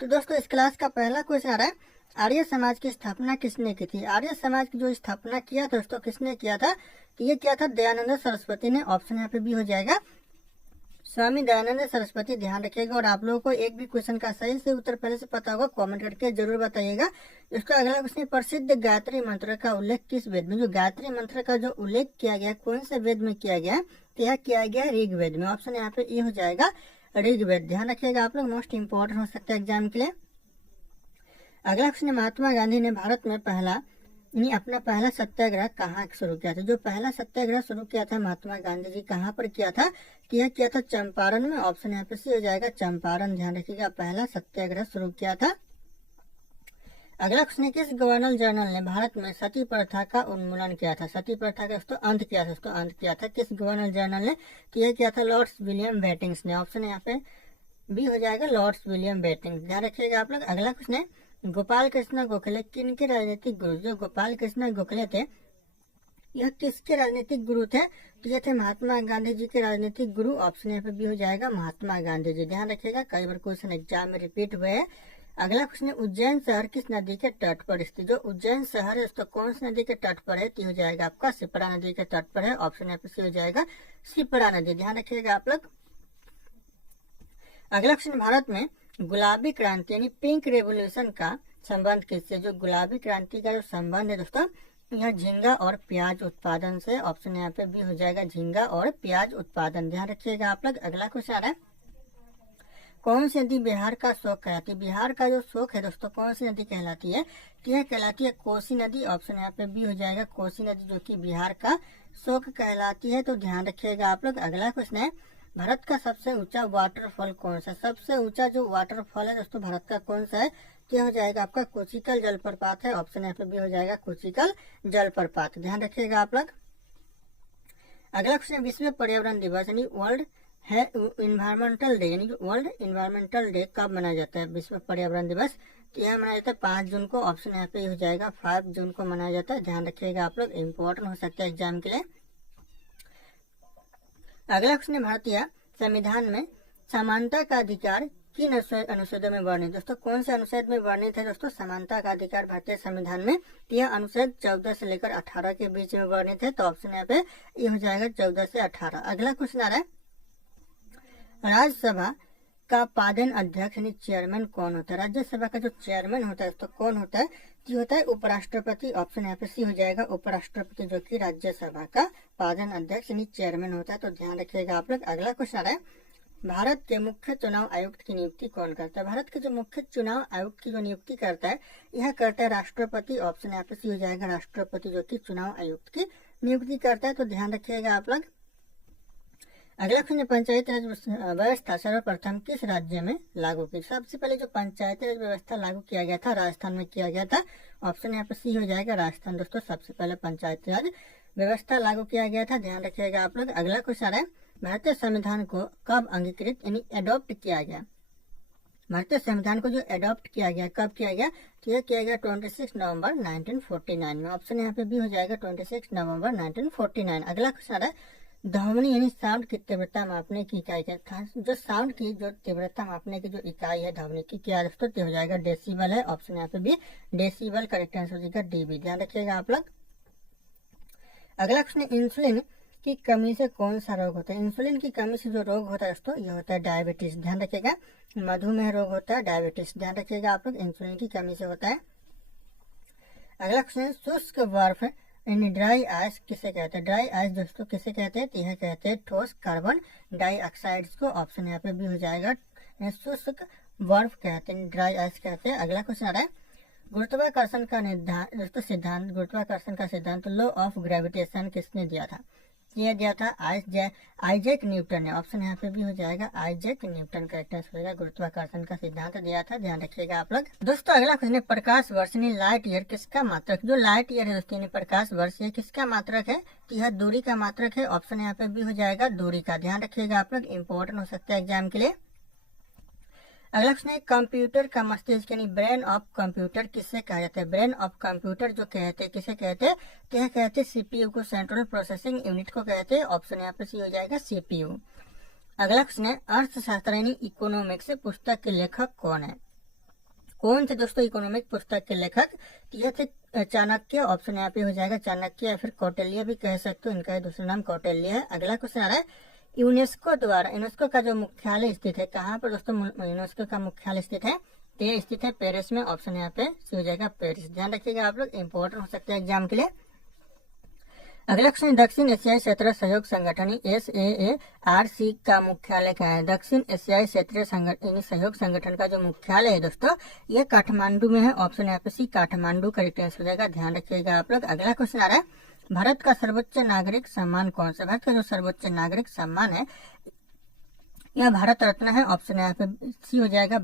तो दोस्तों इस क्लास का पहला क्वेश्चन आ रहा है, आर्य समाज की स्थापना किसने की थी। आर्य समाज की जो स्थापना किया था दोस्तों किसने किया था, तो ये किया था दयानंद सरस्वती ने। ऑप्शन यहाँ पे बी हो जाएगा, स्वामी दयानंद सरस्वती। ध्यान रखिएगा। और आप लोगों को एक भी क्वेश्चन का सही से उत्तर पहले से पता होगा, कमेंट करके जरूर बताइएगा। इसका अगला क्वेश्चन, प्रसिद्ध गायत्री मंत्र का उल्लेख किस वेद में। जो गायत्री मंत्र का जो उल्लेख किया गया कौन से वेद में किया गया, तो यह किया गया ऋग्वेद में। ऑप्शन यहाँ पे ये हो जाएगा ऋग्वेद। ध्यान रखिएगा आप लोग, मोस्ट इंपॉर्टेंट हो सकता है एग्जाम के लिए। अगला क्वेश्चन, महात्मा गांधी ने भारत में अपना पहला सत्याग्रह कहाँ शुरू किया था। जो पहला सत्याग्रह शुरू किया था महात्मा गांधी जी कहाँ पर किया था, तो यह किया था चंपारण में। ऑप्शन यहाँ पे सी हो जाएगा चंपारण। ध्यान रखिएगा, पहला सत्याग्रह शुरू किया था। अगला क्वेश्चन, किस गवर्नर जनरल ने भारत में सती प्रथा का उन्मूलन किया था। सती प्रथा का दोस्तों अंत किया था, दोस्तों अंत किया था किस गवर्नर जनरल ने, तो यह किया था लॉर्ड्स विलियम बेटिंग्स ने। ऑप्शन यहाँ पे बी हो जाएगा लॉर्ड्स विलियम बेटिंग्स। ध्यान रखिएगा आप लोग। अगला क्वेश्चन है, गोपाल कृष्ण गोखले किन के राजनीतिक गुरु। जो गोपाल कृष्ण गोखले थे यह किसके राजनीतिक गुरु थे, तो ये थे महात्मा गांधी जी के राजनीतिक गुरु। ऑप्शन यहाँ पे भी हो जाएगा महात्मा गांधी जी। ध्यान रखिएगा, कई बार क्वेश्चन एग्जाम में रिपीट हुए हैं। अगला क्वेश्चन है, उज्जैन शहर किस नदी के तट पर स्थित। जो उज्जैन शहर है दोस्तों कौन सी नदी के तट पर है, तो हो जाएगा आपका शिप्रा नदी के तट पर है। ऑप्शन यहाँ पे सी हो जाएगा शिप्रा नदी। ध्यान रखिएगा आप लोग। अगला क्वेश्चन, भारत में गुलाबी क्रांति यानी पिंक रेवोल्यूशन का संबंध किससे। जो गुलाबी क्रांति का जो संबंध है दोस्तों यह झींगा और प्याज उत्पादन से। ऑप्शन यहाँ पे भी हो जाएगा झींगा और प्याज उत्पादन। ध्यान रखिएगा आप लोग। अगला क्वेश्चन आ रहा है, कौन सी नदी बिहार का शोक कहलाती है। बिहार का जो शोक है दोस्तों कौन सी नदी कहलाती है, तो यह कहलाती है कोसी नदी। ऑप्शन यहाँ पे भी हो जाएगा कोसी नदी, जो कि बिहार का शोक कहलाती है। तो ध्यान रखिएगा आप लोग। अगला क्वेश्चन है, भारत का सबसे ऊंचा वाटरफॉल कौन सा। सबसे ऊंचा जो वाटरफॉल है दोस्तों भारत का कौन सा है, तो हो जाएगा आपका कोचिकल जलप्रपात है। ऑप्शन यहाँ पे भी हो जाएगा कोचिकल जलप्रपात। ध्यान रखिएगा आप लोग। अगला क्वेश्चन, विश्व पर्यावरण दिवस यानी वर्ल्ड है इन्वायरमेंटल डे यानी वर्ल्ड इन्वायरमेंटल डे कब मनाया जाता है। विश्व पर्यावरण दिवस तो यह मनाया जाता है 5 जून को। ऑप्शन यहाँ पे हो जाएगा 5 जून को मनाया जाता है। ध्यान रखिएगा आप लोग, इम्पोर्टेंट हो सकता है एग्जाम के लिए। अगला क्वेश्चन, भारतीय संविधान में समानता का अधिकार किन अनुच्छेदों में वर्णित। दोस्तों कौन से अनुच्छेद में वर्णित है दोस्तों समानता का अधिकार भारतीय संविधान में, यह अनुच्छेद 14 से लेकर 18 के बीच में वर्णित है। तो ऑप्शन यहाँ पे ये हो जाएगा 14 से 18। अगला क्वेश्चन आ रहा है, राज्यसभा का पादन अध्यक्ष यानी चेयरमैन कौन होता है। राज्यसभा का जो चेयरमैन होता है तो कौन होता है, जो होता है उपराष्ट्रपति। ऑप्शन यहाँ पे सी हो जाएगा उपराष्ट्रपति, जो कि राज्यसभा का पादन अध्यक्ष यानी चेयरमैन होता है। तो ध्यान रखिएगा आप लोग। अगला क्वेश्चन आ रहा है, भारत के मुख्य चुनाव आयुक्त की नियुक्ति कौन करता है। भारत के जो मुख्य चुनाव आयुक्त की जो नियुक्ति करता है यह करता है राष्ट्रपति। ऑप्शन यहाँ पे सी हो जाएगा राष्ट्रपति, जो कि चुनाव आयुक्त की नियुक्ति करता है। तो ध्यान रखिएगा आप लोग। अगला क्वेश्चन, पंचायती राज व्यवस्था सर्वप्रथम किस राज्य में लागू की। सबसे पहले जो पंचायती राज व्यवस्था लागू किया गया था राजस्थान में किया गया था। ऑप्शन यहाँ पे सी हो जाएगा राजस्थान। दोस्तों सबसे पहले पंचायती राज व्यवस्था लागू किया गया था। ध्यान रखिएगा आप लोग। अगला क्वेश्चन है, भारतीय संविधान को कब अंगीकृत यानी एडॉप्ट किया गया। भारतीय संविधान को जो एडॉप्ट किया गया कब किया गया, तो यह किया गया 26 नवंबर 1949 में। ऑप्शन यहाँ पे भी हो जाएगा 26 नवंबर 1949। अगला क्वेश्चन है, ध्वनि यानी साउंड की तीव्रता मापने की इकाई क्या। जो साउंड की जो तीव्रता मापने की जो इकाई है ध्वनि की क्या दोस्तों, तो हो जाएगा डेसिबल है। ऑप्शन यहाँ पे भी डेसिबल करेक्ट आंसर हो जाएगा डीबी। ध्यान रखिएगा आप लोग। अगला क्वेश्चन, इंसुलिन की कमी से कौन सा रोग होता है। इंसुलिन की कमी से जो रोग होता है दोस्तों ये होता है डायबिटीज। ध्यान रखिएगा, मधुमेह रोग होता है डायबिटीज। ध्यान रखिएगा आप लोग, इंसुलिन की कमी से होता है। अगला क्वेश्चन, शुष्क बर्फ यानी ड्राई आइस किसे कहते हैं। ड्राई आइस दोस्तों किसे कहते हैं, तो यह कहते हैं ठोस कार्बन डाइऑक्साइड को। ऑप्शन यहाँ पे भी हो जाएगा शुष्क बर्फ कहते हैं, ड्राई आइस कहते हैं। अगला क्वेश्चन आ रहा है, गुरुत्वाकर्षण का दोस्तों सिद्धांत, गुरुत्वाकर्षण का सिद्धांत लॉ ऑफ ग्रेविटेशन किसने दिया था। यह दिया था आइजैक न्यूटन ने। ऑप्शन यहाँ पे भी हो जाएगा आइजैक न्यूटन का होगा, गुरुत्वाकर्षण का सिद्धांत दिया था। ध्यान रखिएगा आप लोग। दोस्तों अगला क्वेश्चन, प्रकाश वर्ष यानी लाइट ईयर किसका मात्रक। जो लाइट ईयर है दोस्तों यानी प्रकाश वर्ष ये किसका मात्रक है, तो यह दूरी का मात्रक है। ऑप्शन यहाँ पे भी हो जाएगा दूरी का। ध्यान रखिएगा आप लोग, इंपॉर्टेंट हो सकता है एग्जाम के लिए। अगला क्वेश्चन है, कंप्यूटर का मस्तिष्क यानी ब्रेन ऑफ कंप्यूटर किससे कहा जाता है। ब्रेन ऑफ कंप्यूटर जो कहते हैं किसे कहते हैं, तो यह कहते हैं सीपीयू को, सेंट्रल प्रोसेसिंग यूनिट को कहते हैं। ऑप्शन यहाँ पे सी हो जाएगा सीपीयू। अगला क्वेश्चन है, अर्थशास्त्र यानी इकोनॉमिक्स पुस्तक के लेखक कौन है। कौन थे दोस्तों इकोनॉमिक पुस्तक के लेखक? तो यह थे चाणक्य, ऑप्शन यहाँ पे हो जाएगा चाणक्य या फिर कौटिल्य भी कह सकते हो, इनका दूसरा नाम कौटिल्य है। अगला क्वेश्चन आ रहा है यूनेस्को द्वारा, यूनेस्को का जो मुख्यालय स्थित है कहाँ पर दोस्तों यूनेस्को का मुख्यालय स्थित है? तो ये स्थित है पेरिस में, ऑप्शन यहाँ पे सी हो जाएगा पेरिस। ध्यान रखिएगा आप लोग, इंपॉर्टेंट हो सकता है एग्जाम के लिए। अगला क्वेश्चन, दक्षिण एशियाई क्षेत्रीय सहयोग संगठन SAARC का मुख्यालय क्या है? दक्षिण एशियाई क्षेत्रीय सहयोग संगठन का जो मुख्यालय है दोस्तों ये काठमांडू में है, ऑप्शन यहाँ पे सी काठमांडू करेक्ट आंसर हो जाएगा। ध्यान रखिएगा आप लोग। अगला क्वेश्चन आ रहा है भारत का सर्वोच्च नागरिक सम्मान कौन सा? भारत का जो सर्वोच्च नागरिक सम्मान है यह भारत रत्न है, ऑप्शन यहाँ पे सी हो जाएगा।